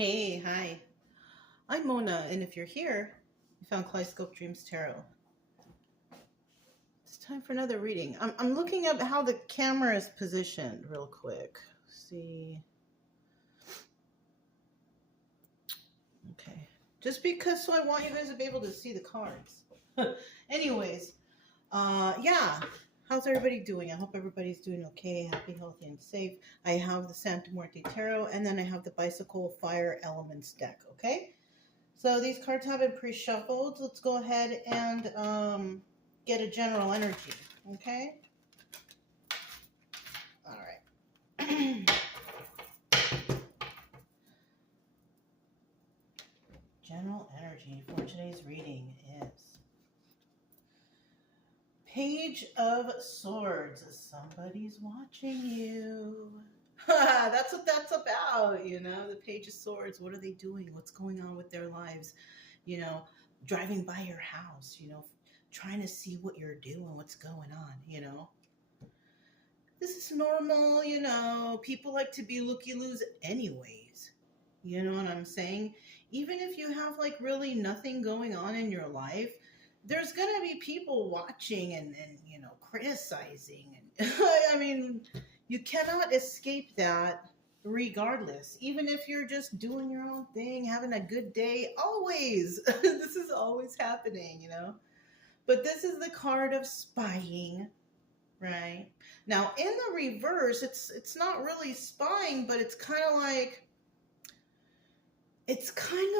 Hey, hi. I'm Mona, and if you're here, you found Kaleidoscope Dreams Tarot. It's time for another reading. I'm looking at how the camera is positioned real quick. See. Okay. Just because, so I want you guys to be able to see the cards. Anyways, yeah. How's everybody doing? I hope everybody's doing okay, happy, healthy, and safe. I have the Santa Muerte Tarot, and then I have the Bicycle Fire Elements deck, okay? So these cards have been pre-shuffled. Let's go ahead and get a general energy, okay? All right. General energy for today's reading is Page of Swords. Somebody's watching you. That's what that's about, the Page of Swords. What are they doing? What's going on with their lives? Driving by your house, trying to see what you're doing, what's going on, This is normal, people like to be looky-loos anyways. You know what I'm saying? Even if you have like really nothing going on in your life, there's going to be people watching and criticizing. And I mean, you cannot escape that regardless. Even if you're just doing your own thing, having a good day, always. This is always happening, But this is the card of spying, right? Now, in the reverse, it's not really spying, but it's kind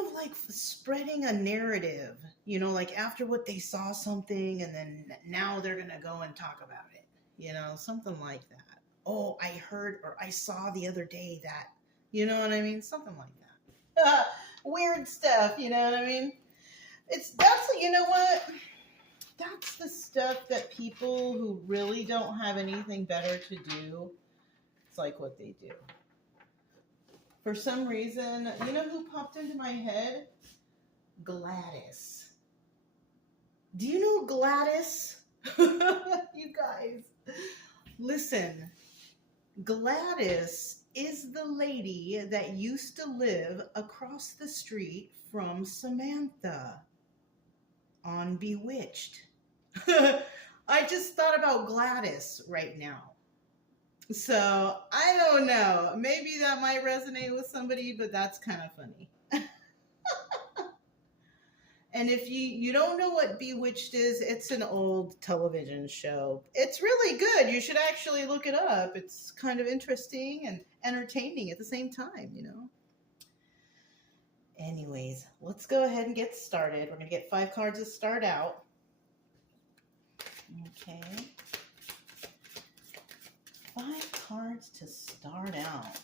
of like spreading a narrative, like after what they saw something and then now they're going to go and talk about it, something like that. Oh, I heard or I saw the other day that, you know what I mean? Something like that. Weird stuff, you know what I mean? You know what? That's the stuff that people who really don't have anything better to do, it's like what they do. For some reason, you know who popped into my head? Gladys. Do you know Gladys? You guys, listen. Gladys is the lady that used to live across the street from Samantha on Bewitched. I just thought about Gladys right now. So, I don't know. Maybe that might resonate with somebody, but that's kind of funny. And if you don't know what Bewitched is, it's an old television show. It's really good. You should actually look it up. It's kind of interesting and entertaining at the same time, Anyways, let's go ahead and get started. We're going to get 5 cards to start out. Okay. 5 cards to start out.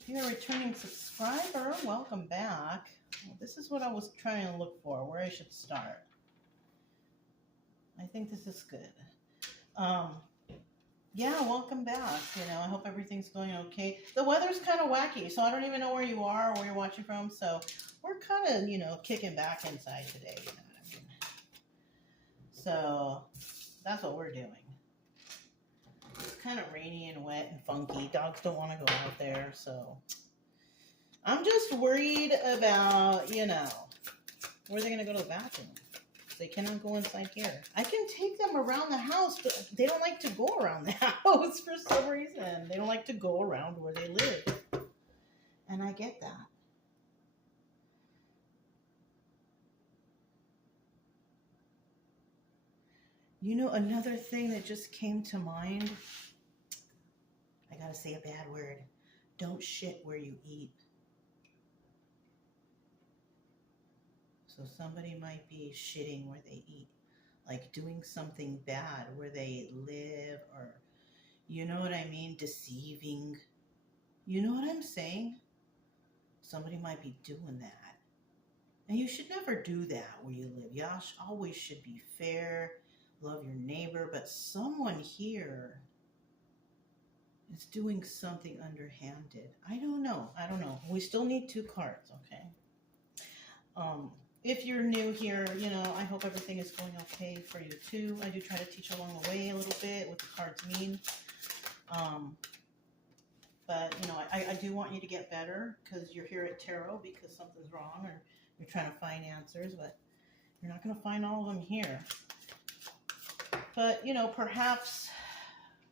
If you're a returning subscriber, welcome back. Well, this is what I was trying to look for, where I should start. I think this is good. Yeah, welcome back. I hope everything's going okay. The weather's kind of wacky, so I don't even know where you are or where you're watching from. So we're kind of, kicking back inside today. You know what I mean? So that's what we're doing. It's kind of rainy and wet and funky. Dogs don't want to go out there, so I'm just worried about, where they're going to go to the bathroom. They cannot go inside here. I can take them around the house, but they don't like to go around the house for some reason. They don't like to go around where they live. And I get that. Another thing that just came to mind, I gotta say a bad word. Don't shit where you eat. So somebody might be shitting where they eat, like doing something bad where they live, or, you know what I mean, deceiving. You know what I'm saying? Somebody might be doing that. And you should never do that where you live. You always should be fair, love your neighbor, but someone here is doing something underhanded. I don't know. We still need 2 cards, okay? If you're new here, I hope everything is going okay for you too. I do try to teach along the way a little bit what the cards mean. But, you know, I do want you to get better because you're here at tarot because something's wrong or you're trying to find answers, but you're not going to find all of them here. But, you know, perhaps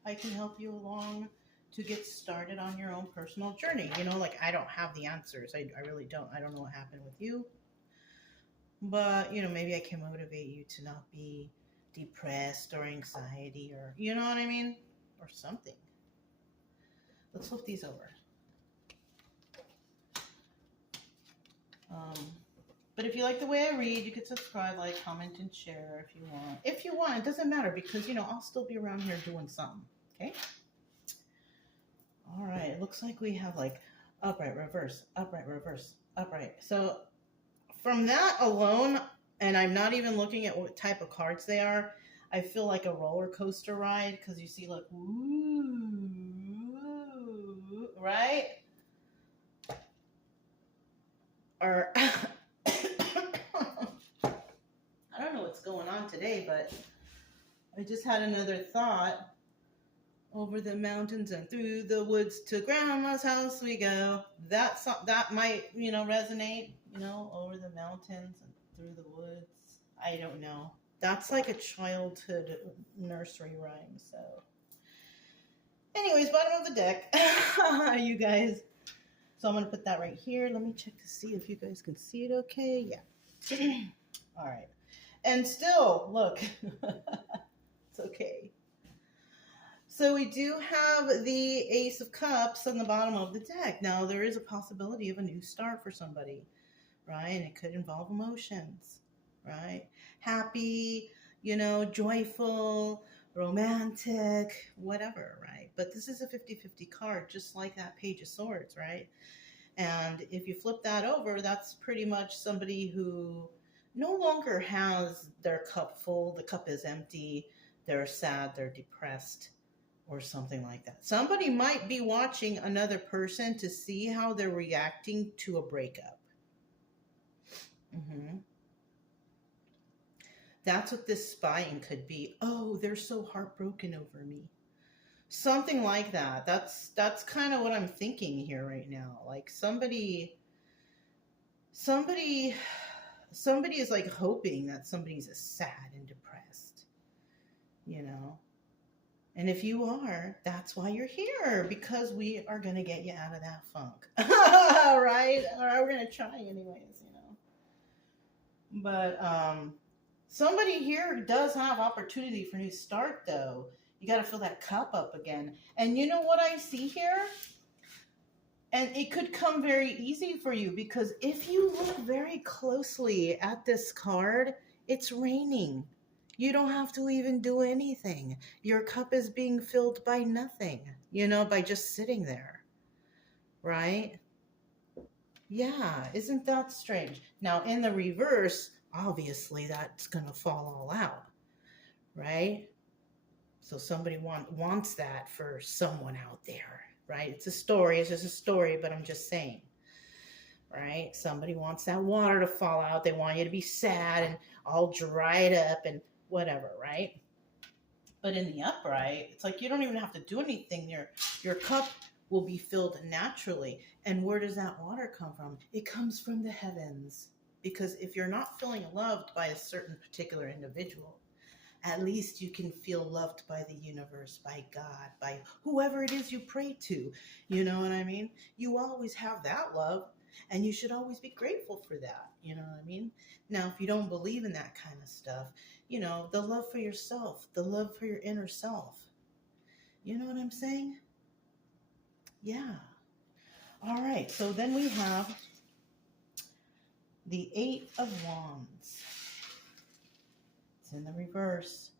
I can help you along to get started on your own personal journey. You know, like I don't have the answers. I really don't. I don't know what happened with you. But, you know, maybe I can motivate you to not be depressed or anxiety or, you know what I mean? Or something. Let's flip these over. But if you like the way I read, you could subscribe, like, comment, and share if you want. If you want, it doesn't matter because, you know, I'll still be around here doing something. Okay? All right. It looks like we have, like, upright, reverse, upright, reverse, upright. So from that alone, and I'm not even looking at what type of cards they are, I feel like a roller coaster ride because you see, like, woo, right? Or I don't know what's going on today, but I just had another thought. Over the mountains and through the woods to grandma's house we go. That might, you know, resonate, you know, over the mountains and through the woods. I don't know. That's like a childhood nursery rhyme, so. Anyways, bottom of the deck, you guys. So I'm going to put that right here. Let me check to see if you guys can see it okay. Yeah. All right. And still, look, it's okay. So we do have the Ace of Cups on the bottom of the deck. Now, there is a possibility of a new start for somebody, right? And it could involve emotions, right? Happy, you know, joyful, romantic, whatever, right? But this is a 50-50 card, just like that Page of Swords, right? And if you flip that over, that's pretty much somebody who no longer has their cup full. The cup is empty. They're sad. They're depressed. Or something like that. Somebody might be watching another person to see how they're reacting to a breakup. That's what this spying could be. Oh, they're so heartbroken over me. Something like that. That's kind of what I'm thinking here right now. Like somebody is like hoping that somebody's sad and depressed. You know? And if you are, that's why you're here, because we are going to get you out of that funk. Right? Or we're going to try anyways, you know. But somebody here does have opportunity for new start, though. You got to fill that cup up again. And you know what I see here? And it could come very easy for you, because if you look very closely at this card, it's raining. You don't have to even do anything. Your cup is being filled by nothing, you know, by just sitting there, right? Yeah, isn't that strange? Now, in the reverse, obviously that's going to fall all out, right? So somebody wants that for someone out there, right? It's a story. It's just a story, but I'm just saying, right? Somebody wants that water to fall out. They want you to be sad and all dried up and whatever, right? But in the upright, it's like you don't even have to do anything. Your cup will be filled naturally. And where does that water come from? It comes from the heavens. Because if you're not feeling loved by a certain particular individual, at least you can feel loved by the universe, by God, by whoever it is you pray to. You know what I mean? You always have that love, and you should always be grateful for that. You know what I mean? Now, if you don't believe in that kind of stuff, you know, the love for yourself, the love for your inner self. You know what I'm saying? Yeah. All right. So then we have the Eight of Wands. It's in the reverse.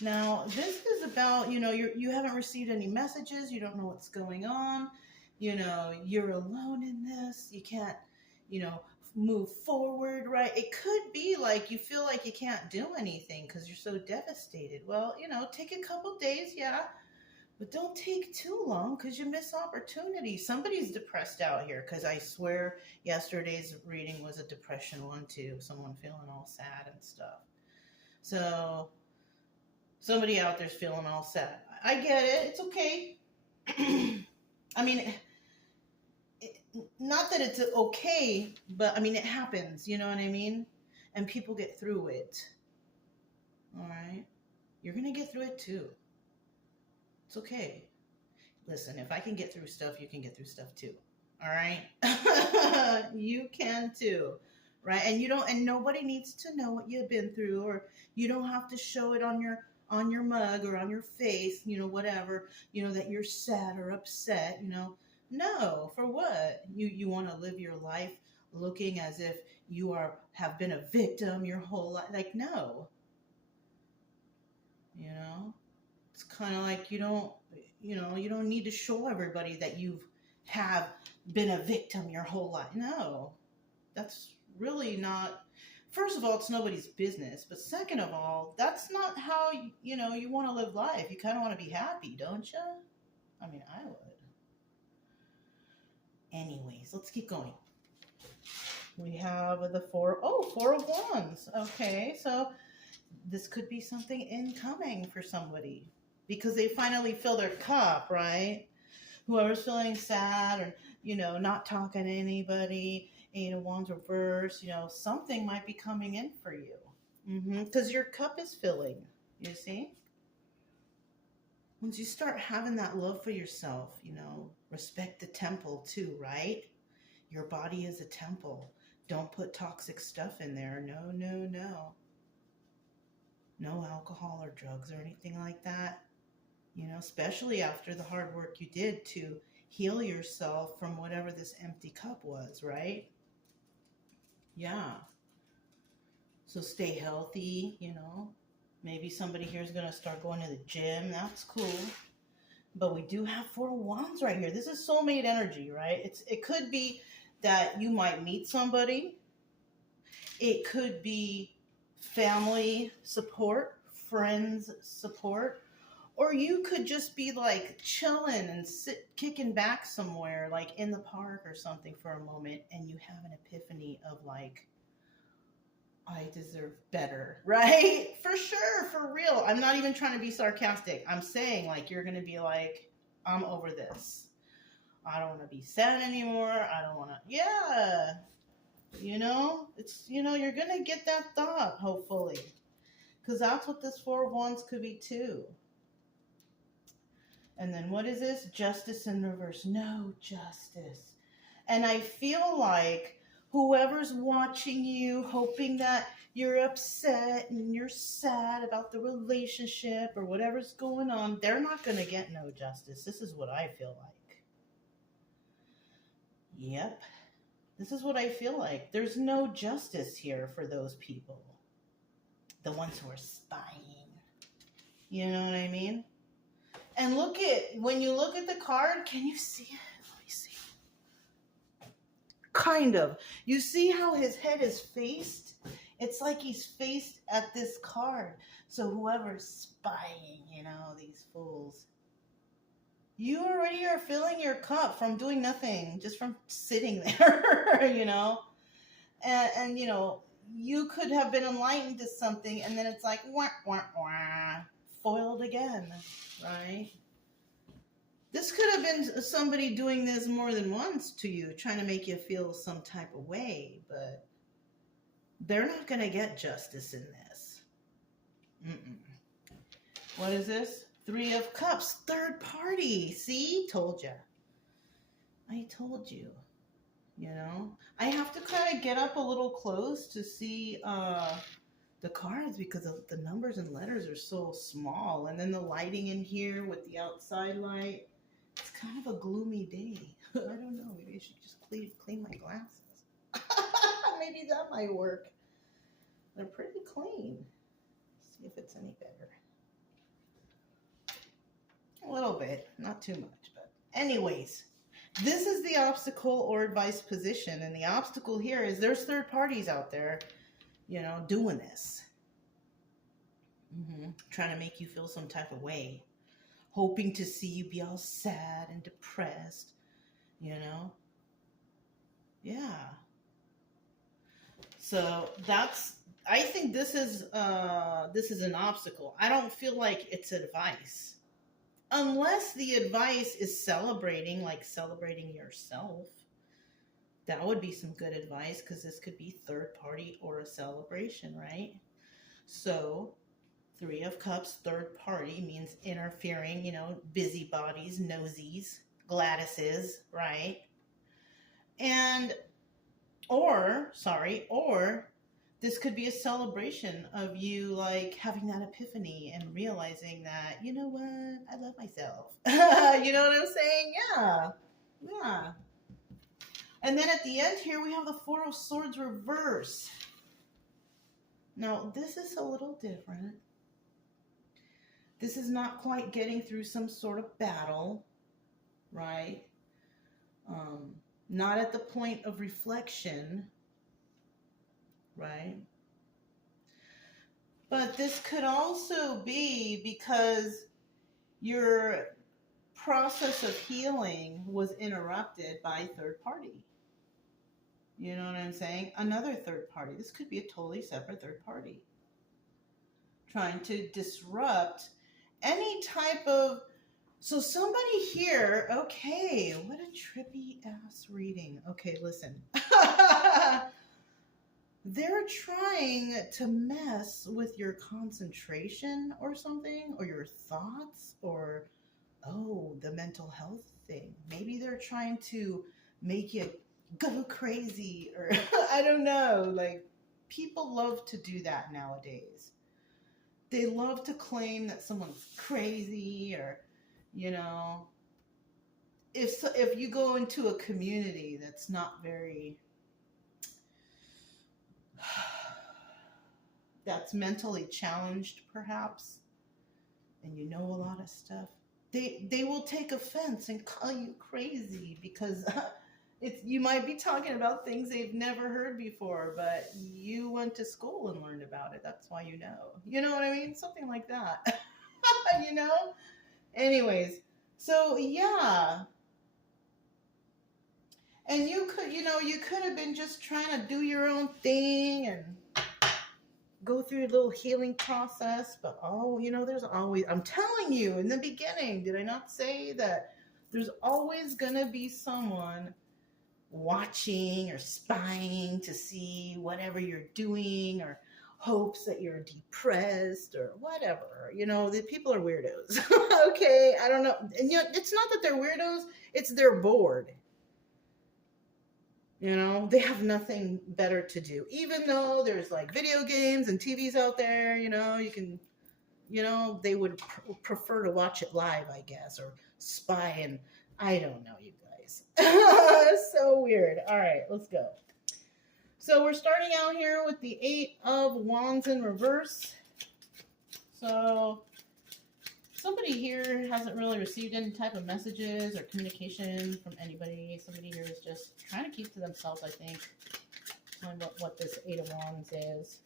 Now, this is about, you know, you haven't received any messages. You don't know what's going on. You know, you're alone in this. You can't, you know, move forward, right? It could be like you feel like you can't do anything because you're so devastated. Well, you know, take a couple days, yeah, but don't take too long because you miss opportunity. Somebody's depressed out here, because I swear yesterday's reading was a depression one too. Someone feeling all sad and stuff. So somebody out there's feeling all sad. I get it. It's okay. I mean, not that it's okay, but I mean, it happens, you know what I mean? And people get through it. All right? You're going to get through it too. It's okay. Listen, if I can get through stuff, you can get through stuff too. All right? You can too. Right? And you don't, and nobody needs to know what you've been through, or you don't have to show it on your mug or on your face, you know, whatever, you know, that you're sad or upset, you know. No, for what? You want to live your life looking as if you have been a victim your whole life. Like, no. You know? It's kind of like you don't need to show everybody that have been a victim your whole life. No. That's really not. First of all, it's nobody's business, but second of all, that's not how you want to live life. You kind of want to be happy, don't you? I mean, I would. Anyways, let's keep going. We have the Four of Wands. Okay, so this could be something incoming for somebody because they finally fill their cup, right? Whoever's feeling sad or, not talking to anybody, Eight of Wands reverse, something might be coming in for you. Because your cup is filling, you see? Once you start having that love for yourself, respect the temple too, right? Your body is a temple. Don't put toxic stuff in there. No, no, no. No alcohol or drugs or anything like that. Especially after the hard work you did to heal yourself from whatever this empty cup was, right? Yeah. So stay healthy, Maybe somebody here is going to start going to the gym. That's cool. But we do have Four of Wands right here. This is soulmate energy, right? It could be that you might meet somebody. It could be family support, friends support. Or you could just be like chilling and kicking back somewhere, like in the park or something for a moment, and you have an epiphany of like, I deserve better, right? For sure, for real. I'm not even trying to be sarcastic. I'm saying like you're going to be like, I'm over this. I don't want to be sad anymore. I don't want to, yeah. It's, you're going to get that thought, hopefully. Because that's what this Four of Wands could be too. And then what is this? Justice in reverse. No justice. And I feel like whoever's watching you, hoping that you're upset and you're sad about the relationship or whatever's going on, they're not going to get no justice. This is what I feel like. Yep. This is what I feel like. There's no justice here for those people. The ones who are spying. You know what I mean? And when you look at the card, can you see it? Let me see. Kind of. You see how his head is faced? It's like he's faced at this card. So whoever's spying, these fools. You already are filling your cup from doing nothing, just from sitting there, And you could have been enlightened to something, and then it's like, wah, wah, wah, foiled again, right? This could have been somebody doing this more than once to you, trying to make you feel some type of way, but they're not going to get justice in this. What is this? Three of Cups, third party. See? Told you. I told you. I have to kind of get up a little close to see the cards because the numbers and letters are so small. And then the lighting in here with the outside light. It's kind of a gloomy day. I don't know. Maybe I should just clean my glasses. Maybe that might work. They're pretty clean. Let's see if it's any better. A little bit. Not too much. But anyways, this is the obstacle or advice position. And the obstacle here is there's third parties out there, doing this. Trying to make you feel some type of way. Hoping to see you be all sad and depressed, Yeah. So I think this is an obstacle. I don't feel like it's advice. Unless the advice is celebrating, like celebrating yourself. That would be some good advice because this could be third party or a celebration, right? So, Three of Cups, third party means interfering, busybodies, nosies, Gladyses, right? And, or this could be a celebration of you like having that epiphany and realizing that, you know what, I love myself. You know what I'm saying? Yeah. Yeah. And then at the end here, we have the Four of Swords reverse. Now, this is a little different. This is not quite getting through some sort of battle, right? Not at the point of reflection, right? But this could also be because your process of healing was interrupted by third party. You know what I'm saying? Another third party. This could be a totally separate third party trying to disrupt any type of. So somebody here, okay, what a trippy ass reading. Okay, listen. They're trying to mess with your concentration or something, or your thoughts, or, the mental health thing. Maybe they're trying to make you go crazy, or I don't know. Like, people love to do that nowadays. They love to claim that someone's crazy, or, if you go into a community that's not very, that's mentally challenged perhaps, and you know a lot of stuff, they will take offense and call you crazy because you might be talking about things they've never heard before, but you went to school and learned about it. That's why you know. You know what I mean? Something like that. Anyways, so yeah. And you could have been just trying to do your own thing and go through a little healing process, but there's always, I'm telling you in the beginning, did I not say that there's always gonna be someone watching or spying to see whatever you're doing, or hopes that you're depressed or whatever. The people are weirdos. Okay, I don't know. And it's not that they're weirdos, it's they're bored. They have nothing better to do. Even though there's like video games and TVs out there, you can, they would prefer to watch it live, I guess, or spy, and I don't know, you guys. So weird. All right, let's go. So we're starting out here with the 8 of Wands in reverse. So somebody here hasn't really received any type of messages or communication from anybody. Somebody here is just trying to keep to themselves, I think, on what this 8 of Wands is.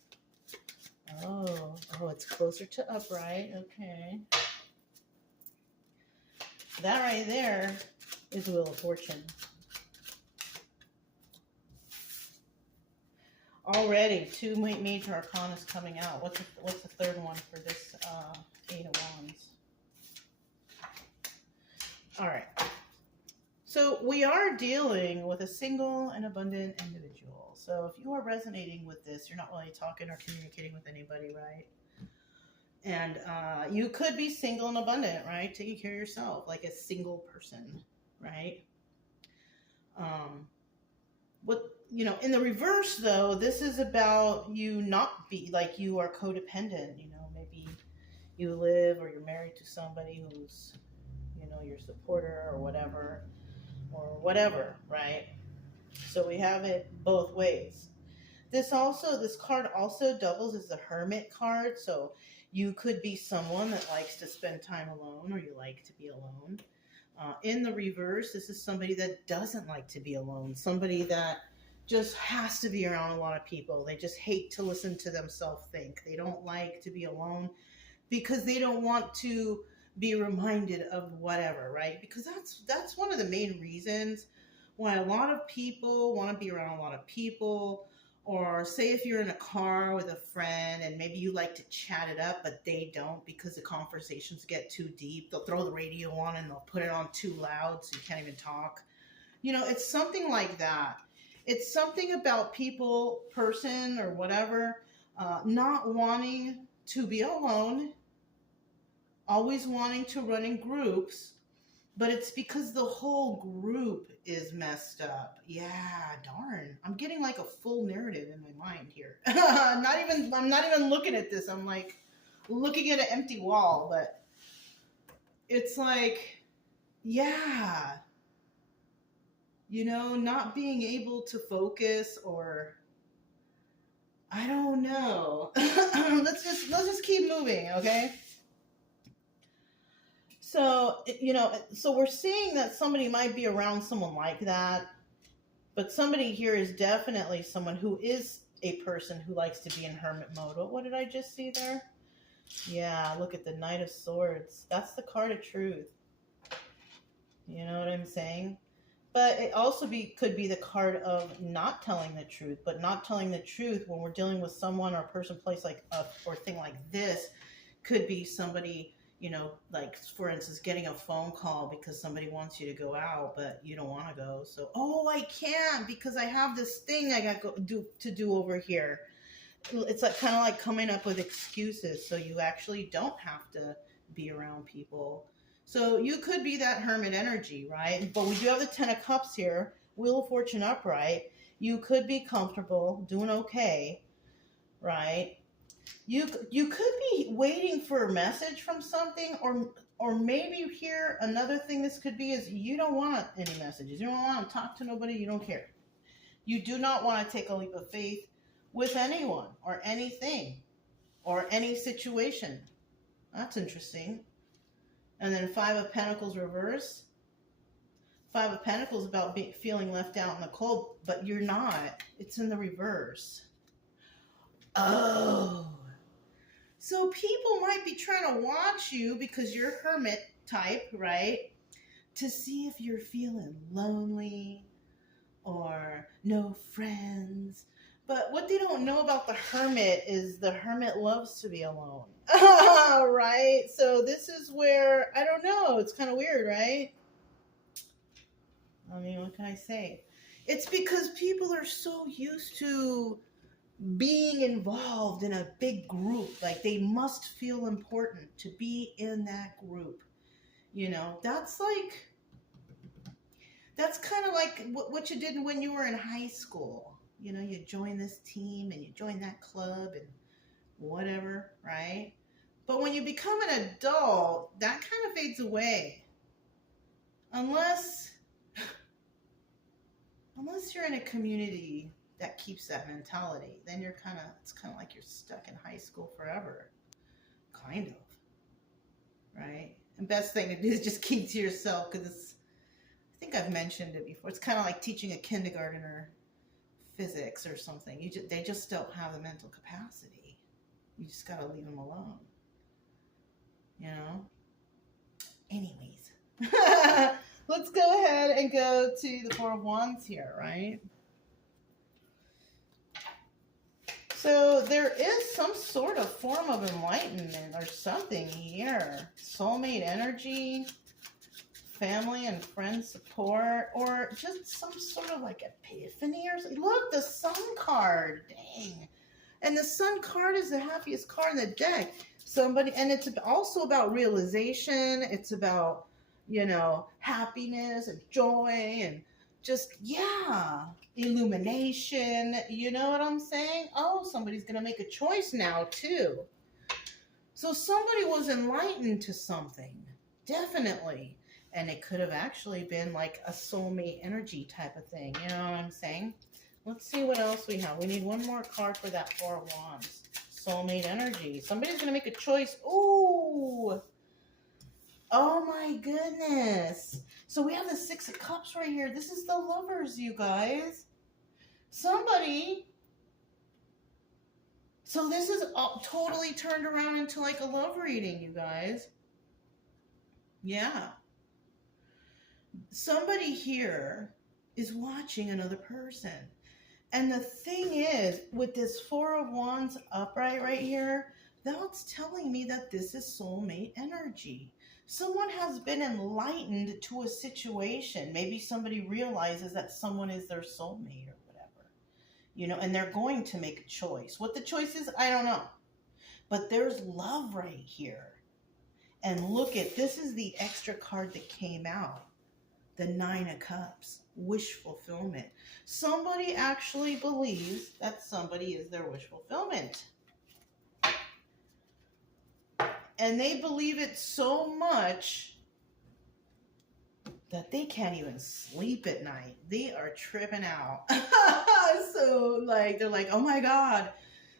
Oh, it's closer to upright. Okay. That right there is Wheel of Fortune. Already, 2 major arcana is coming out. What's the third one for this 8 of Wands? All right. So we are dealing with a single and abundant individual. So if you are resonating with this, you're not really talking or communicating with anybody, right? And you could be single and abundant, right? Taking care of yourself, like a single person, right? In the reverse, though, this is about you not be like you are codependent. Maybe you live or you're married to somebody who's, your supporter or whatever, right? So we have it both ways. This card also doubles as the Hermit card. So you could be someone that likes to spend time alone, or you like to be alone. In the reverse, this is somebody that doesn't like to be alone. Somebody that just has to be around a lot of people. They just hate to listen to themselves think. They don't like to be alone because they don't want to be reminded of whatever, right? Because that's one of the main reasons why a lot of people want to be around a lot of people, Or say if you're in a car with a friend and maybe you like to chat it up, but they don't because the conversations get too deep. They'll throw the radio on and they'll put it on too loud so you can't even talk. You know, it's something like that. It's something about people, person, or whatever, not wanting to be alone, always wanting to run in groups, but it's because the whole group is messed up. Yeah, darn. I'm getting like a full narrative in my mind here. I'm not even looking at this. I'm like looking at an empty wall, but it's like, yeah, you know, not being able to focus, or I don't know. let's just keep moving, okay? So, you know, so we're seeing that somebody might be around someone like that, but somebody here is definitely someone who is a person who likes to be in hermit mode. What did I just see there? Yeah, look at the Knight of Swords. That's the card of truth. You know what I'm saying? But it also could be the card of not telling the truth, but not telling the truth when we're dealing with someone or person, place like or thing like this could be somebody, you know, like for instance, getting a phone call because somebody wants you to go out, but you don't want to go. So, oh, I can't because I have this thing I got to do over here. It's like kind of like coming up with excuses so you actually don't have to be around people. So you could be that hermit energy, right? But we do have the Ten of Cups here, Wheel of Fortune upright. You could be comfortable, doing okay, right? You could be waiting for a message from something, or maybe here another thing this could be is you don't want any messages. You don't want to talk to nobody. You don't care. You do not want to take a leap of faith with anyone or anything or any situation. That's interesting. And then Five of Pentacles reverse. Five of Pentacles about feeling left out in the cold, but you're not. It's in the reverse. Oh. So people might be trying to watch you because you're hermit type, right? To see if you're feeling lonely or no friends. But what they don't know about the hermit is the hermit loves to be alone. Right? So this is where, I don't know, it's kind of weird, right? I mean, what can I say? It's because people are so used to being involved in a big group. Like they must feel important to be in that group. You know, that's kind of like what you did when you were in high school. You know, you join this team and you join that club and whatever, right? But when you become an adult, that kind of fades away. Unless you're in a community that keeps that mentality, then it's kind of like you're stuck in high school forever. Kind of. Right? And best thing to do is just keep to yourself, because I think I've mentioned it before. It's kind of like teaching a kindergartner physics or something. They just don't have the mental capacity. You just got to leave them alone. You know? Anyways. Let's go ahead and go to the Four of Wands here, right? So there is some sort of form of enlightenment or something here. Soulmate energy, family and friend support, or just some sort of like epiphany or something. Look, the Sun card. Dang. And the Sun card is the happiest card in the deck. And it's also about realization. It's about, you know, happiness and joy and just, yeah, illumination. You know what I'm saying? Oh, somebody's going to make a choice now, too. So somebody was enlightened to something. Definitely. And it could have actually been like a soulmate energy type of thing. You know what I'm saying? Let's see what else we have. We need one more card for that Four of Wands. Soulmate energy. Somebody's going to make a choice. Ooh. Oh my goodness. So we have the Six of Cups right here. This is the lovers, you guys. Somebody. So this is totally turned around into like a love reading, you guys. Yeah. Somebody here is watching another person. And the thing is, with this Four of Wands upright right here, that's telling me that this is soulmate energy. Someone has been enlightened to a situation. Maybe somebody realizes that someone is their soulmate or whatever, and they're going to make a choice. What the choice is, I don't know. But there's love right here. And look at, this is the extra card that came out. The Nine of Cups, wish fulfillment. Somebody actually believes that somebody is their wish fulfillment. And they believe it so much that they can't even sleep at night. They are tripping out. So they're like, oh my God.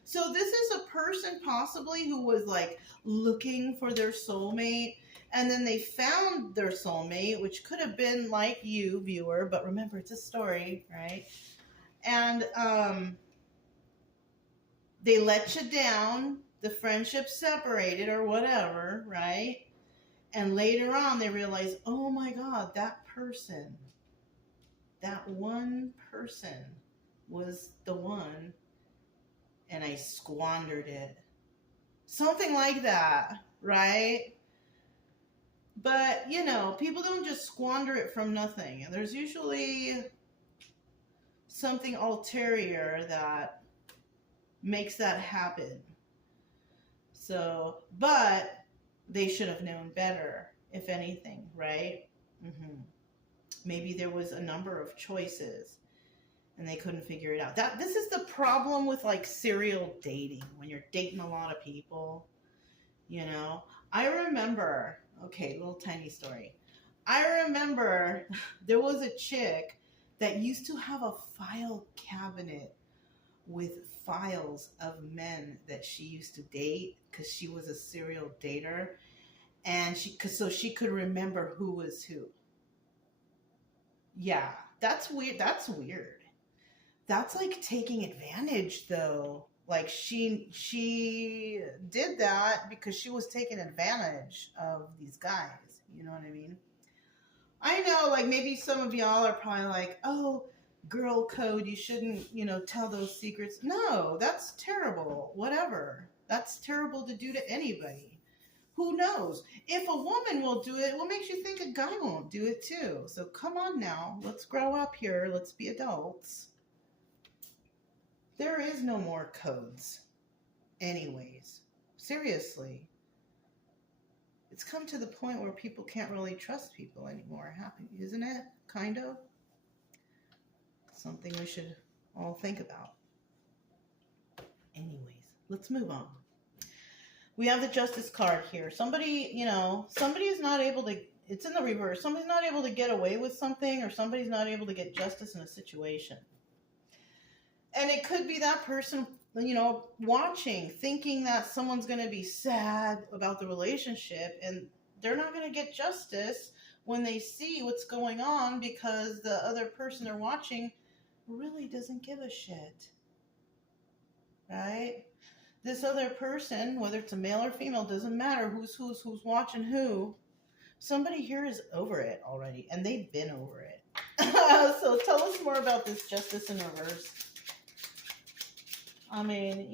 So this is a person possibly who was like looking for their soulmate, and then they found their soulmate, which could have been like you, viewer, but remember, it's a story, right? And they let you down, the friendship separated or whatever, right? And later on, they realize, oh my God, that person, that one person was the one, and I squandered it. Something like that, right? But, people don't just squander it from nothing. There's usually something ulterior that makes that happen. So, but they should have known better, if anything, right? Maybe there was a number of choices and they couldn't figure it out. This is the problem with like serial dating, when you're dating a lot of people, I remember, okay, little tiny story. I remember there was a chick that used to have a file cabinet with files of men that she used to date because she was a serial dater, and so she could remember who was who. Yeah, that's weird. That's weird. That's like taking advantage, though. Like she did that because she was taking advantage of these guys. You know what I mean? I know, like maybe some of y'all are probably like, oh, girl code, you shouldn't, tell those secrets. No, that's terrible. Whatever. That's terrible to do to anybody. Who knows? If a woman will do it, what makes you think a guy won't do it too? So come on now. Let's grow up here. Let's be adults. There is no more codes. Anyways. Seriously. It's come to the point where people can't really trust people anymore, isn't it? Kind of. Something we should all think about. Anyways, let's move on. We have the Justice card here. Somebody is not able to, it's in the reverse. Somebody's not able to get away with something, or somebody's not able to get justice in a situation. And it could be that person, watching, thinking that someone's going to be sad about the relationship, and they're not going to get justice when they see what's going on because the other person they're watching really doesn't give a shit. Right? This other person, whether it's a male or female, doesn't matter who's watching who. Somebody here is over it already, and they've been over it. So tell us more about this Justice in reverse. I mean,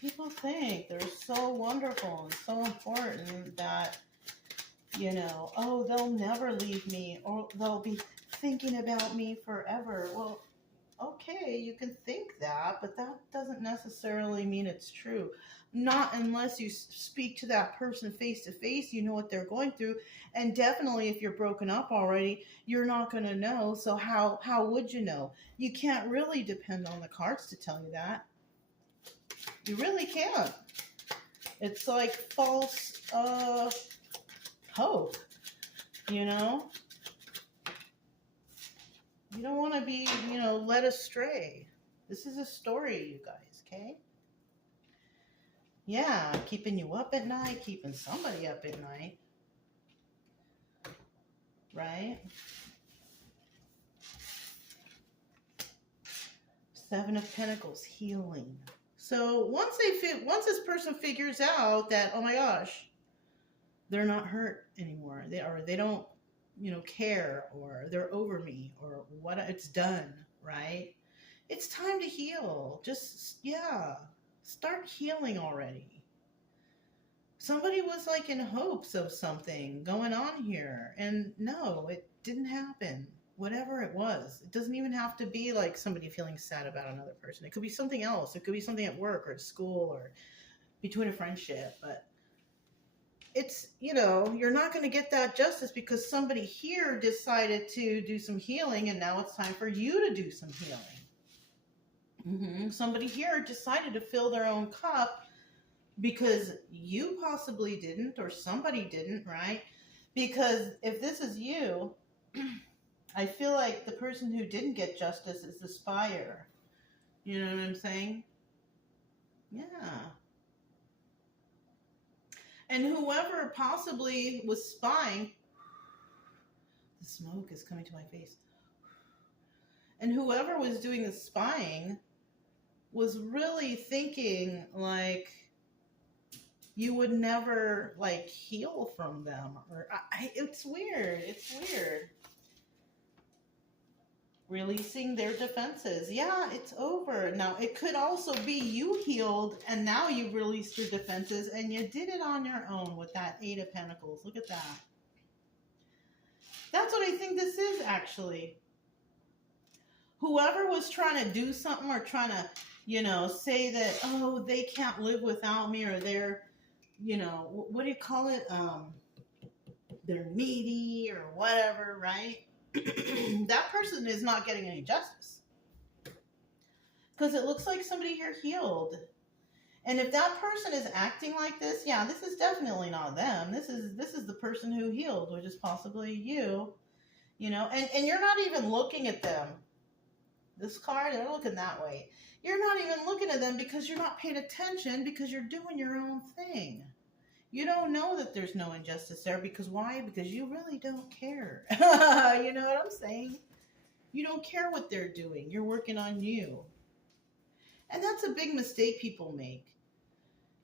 people think they're so wonderful and so important that, oh, they'll never leave me, or they'll be thinking about me forever. Well, okay, you can think that, but that doesn't necessarily mean it's true. Not unless you speak to that person face to face, you know what they're going through. And definitely if you're broken up already, you're not going to know. So how would you know? You can't really depend on the cards to tell you that. You really can't. It's like false hope, You don't want to be, led astray. This is a story, you guys, okay? Yeah, keeping you up at night, keeping somebody up at night. Right? Seven of Pentacles, healing. So once this person figures out that, oh my gosh, they're not hurt anymore, they don't, care, or they're over me, or what, it's done, right? It's time to heal. Just, yeah, start healing already. Somebody was like in hopes of something going on here, and no, it didn't happen. Whatever it was, it doesn't even have to be like somebody feeling sad about another person. It could be something else. It could be something at work or at school or between a friendship. But it's, you're not going to get that justice because somebody here decided to do some healing, and now it's time for you to do some healing. Somebody here decided to fill their own cup because you possibly didn't, or somebody didn't, right? Because if this is you, I feel like the person who didn't get justice is the spire. You know what I'm saying? Yeah. And whoever possibly was spying, the smoke is coming to my face. And whoever was doing the spying was really thinking like you would never like heal from them, or it's weird. It's weird. Releasing their defenses. Yeah, it's over. Now, it could also be you healed and now you've released your defenses and you did it on your own with that 8 of Pentacles. Look at that. That's what I think this is actually. Whoever was trying to do something or trying to, say that, oh, they can't live without me, or they're, what do you call it? They're needy or whatever, right? That person is not getting any justice. Because it looks like somebody here healed. And if that person is acting like this, yeah, this is definitely not them. This is the person who healed, which is possibly you. And you're not even looking at them. This card, they're looking that way. You're not even looking at them because you're not paying attention, because you're doing your own thing. You don't know that there's no injustice there. Because why? Because you really don't care. You know what I'm saying? You don't care what they're doing. You're working on you. And that's a big mistake people make.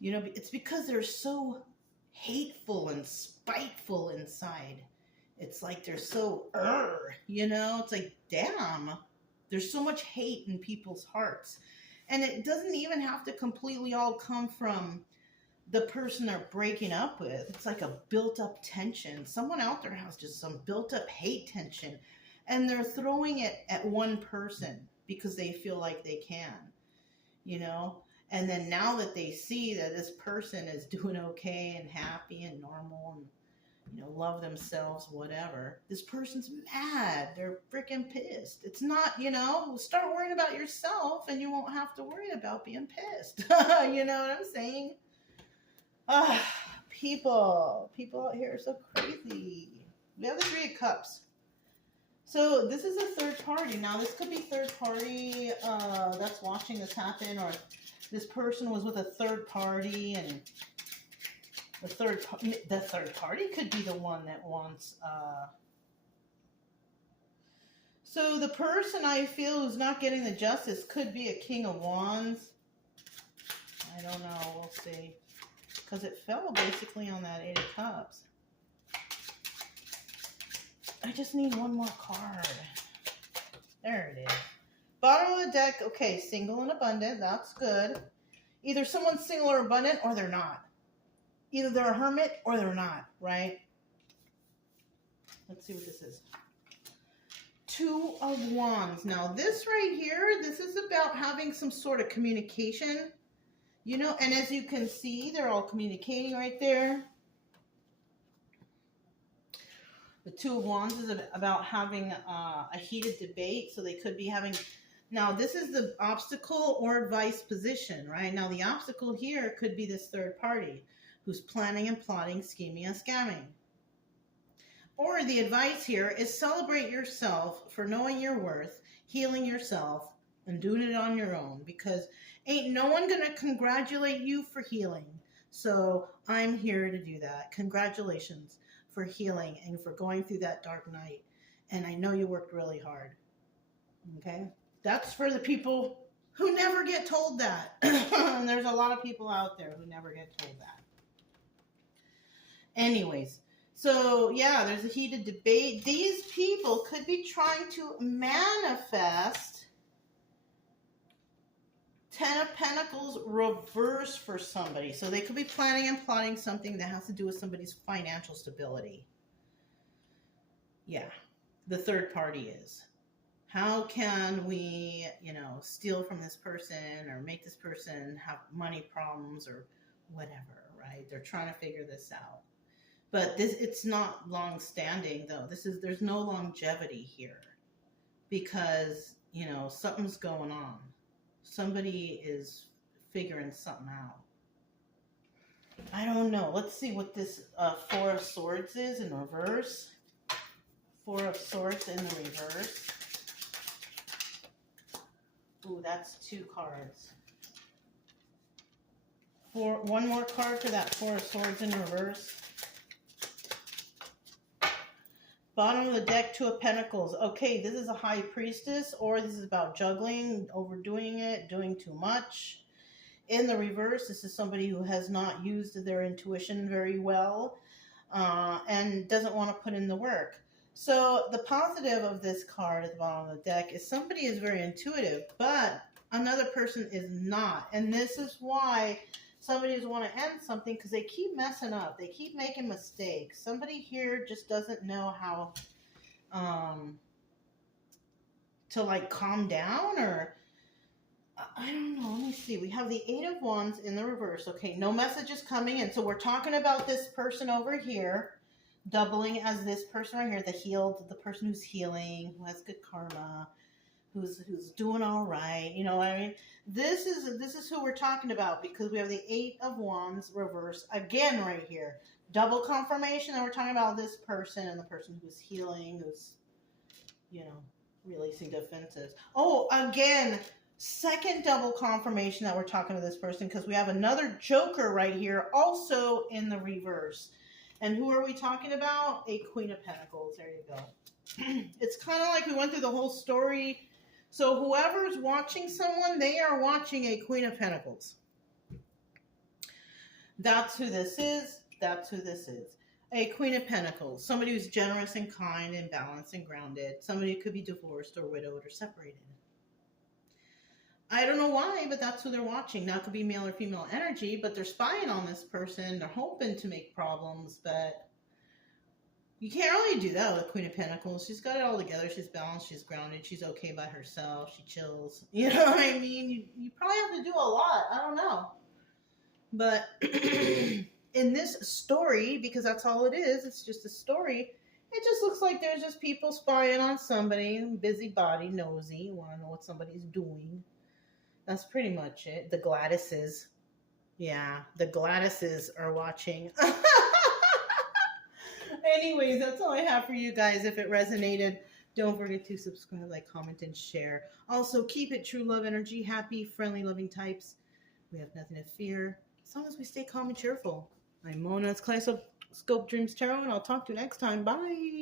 It's because they're so hateful and spiteful inside. It's like they're so, it's like, damn. There's so much hate in people's hearts. And it doesn't even have to completely all come from the person they're breaking up with. It's like a built-up tension. Someone out there has just some built-up hate tension, and they're throwing it at one person because they feel like they can, And then now that they see that this person is doing okay and happy and normal and, love themselves, whatever, this person's mad. They're freaking pissed. It's not, start worrying about yourself and you won't have to worry about being pissed. You know what I'm saying? People out here are so crazy. We have the 3 of Cups. So this is a third party. Now this could be third party that's watching this happen, or this person was with a third party, and the third party could be the one that wants. So the person I feel who's not getting the justice could be a King of Wands. I don't know. We'll see. Because it fell basically on that 8 of Cups. I just need one more card. There it is. Bottom of the deck. Okay, single and abundant. That's good. Either someone's single or abundant, or they're not. Either they're a hermit or they're not, right? Let's see what this is. 2 of Wands. Now, this right here, this is about having some sort of communication. And as you can see, they're all communicating right there. The 2 of Wands is about having a heated debate. So they could be having... Now, this is the obstacle or advice position, right? Now, the obstacle here could be this third party who's planning and plotting, scheming and scamming. Or the advice here is celebrate yourself for knowing your worth, healing yourself, and doing it on your own. Because ain't no one going to congratulate you for healing. So I'm here to do that. Congratulations for healing and for going through that dark night. And I know you worked really hard. Okay? That's for the people who never get told that. And there's a lot of people out there who never get told that. Anyways, so yeah, there's a heated debate. These people could be trying to manifest Ten of Pentacles reverse for somebody. So they could be planning and plotting something that has to do with somebody's financial stability. Yeah, the third party is. How can we, you know, steal from this person or make this person have money problems or whatever, right? They're trying to figure this out. But it's not long standing though. There's no longevity here because, you know, something's going on. Somebody is figuring something out. I don't know. Let's see what this Four of Swords is in reverse. Four of Swords in the reverse. Ooh, that's 2 cards. One more card for that Four of Swords in reverse. Bottom of the deck, 2 of Pentacles. Okay, this is a High Priestess, or this is about juggling, overdoing it, doing too much. In the reverse, this is somebody who has not used their intuition very well and doesn't want to put in the work. So the positive of this card at the bottom of the deck is somebody is very intuitive, but another person is not. And this is why somebody doesn't want to end something, because they keep messing up. They keep making mistakes. Somebody here just doesn't know how to like calm down, or I don't know. Let me see. We have the 8 of Wands in the reverse. Okay, no messages coming in. So we're talking about this person over here, doubling as this person right here, the person who's healing, who has good karma, who's doing all right. You know what I mean? This is who we're talking about, because we have the 8 of Wands reverse again right here. Double confirmation that we're talking about this person and the person who's healing, who's, you know, releasing defenses. Oh, again, second double confirmation that we're talking to this person, because we have another Joker right here also in the reverse. And who are we talking about? A Queen of Pentacles. There you go. It's kind of like we went through the whole story. So whoever's watching someone, they are watching a Queen of Pentacles. That's who this is. That's who this is. A Queen of Pentacles. Somebody who's generous and kind and balanced and grounded. Somebody who could be divorced or widowed or separated. I don't know why, but that's who they're watching. Now it could be male or female energy, but they're spying on this person. They're hoping to make problems, but you can't really do that with the Queen of Pentacles. She's got it all together. She's balanced. She's grounded. She's okay by herself. She chills. You know what I mean? You probably have to do a lot. I don't know. But in this story, because that's all it is, it's just a story, it just looks like there's just people spying on somebody, busybody, nosy, want to know what somebody's doing. That's pretty much it. The Gladyses. Yeah, the Gladyses are watching. Anyways, that's all I have for you guys. If it resonated, don't forget to subscribe, like, comment, and share. Also, keep it true love energy. Happy, friendly, loving types. We have nothing to fear as long as we stay calm and cheerful. I'm Mona. It's Kaleidoscope Dreams Tarot, and I'll talk to you next time. Bye.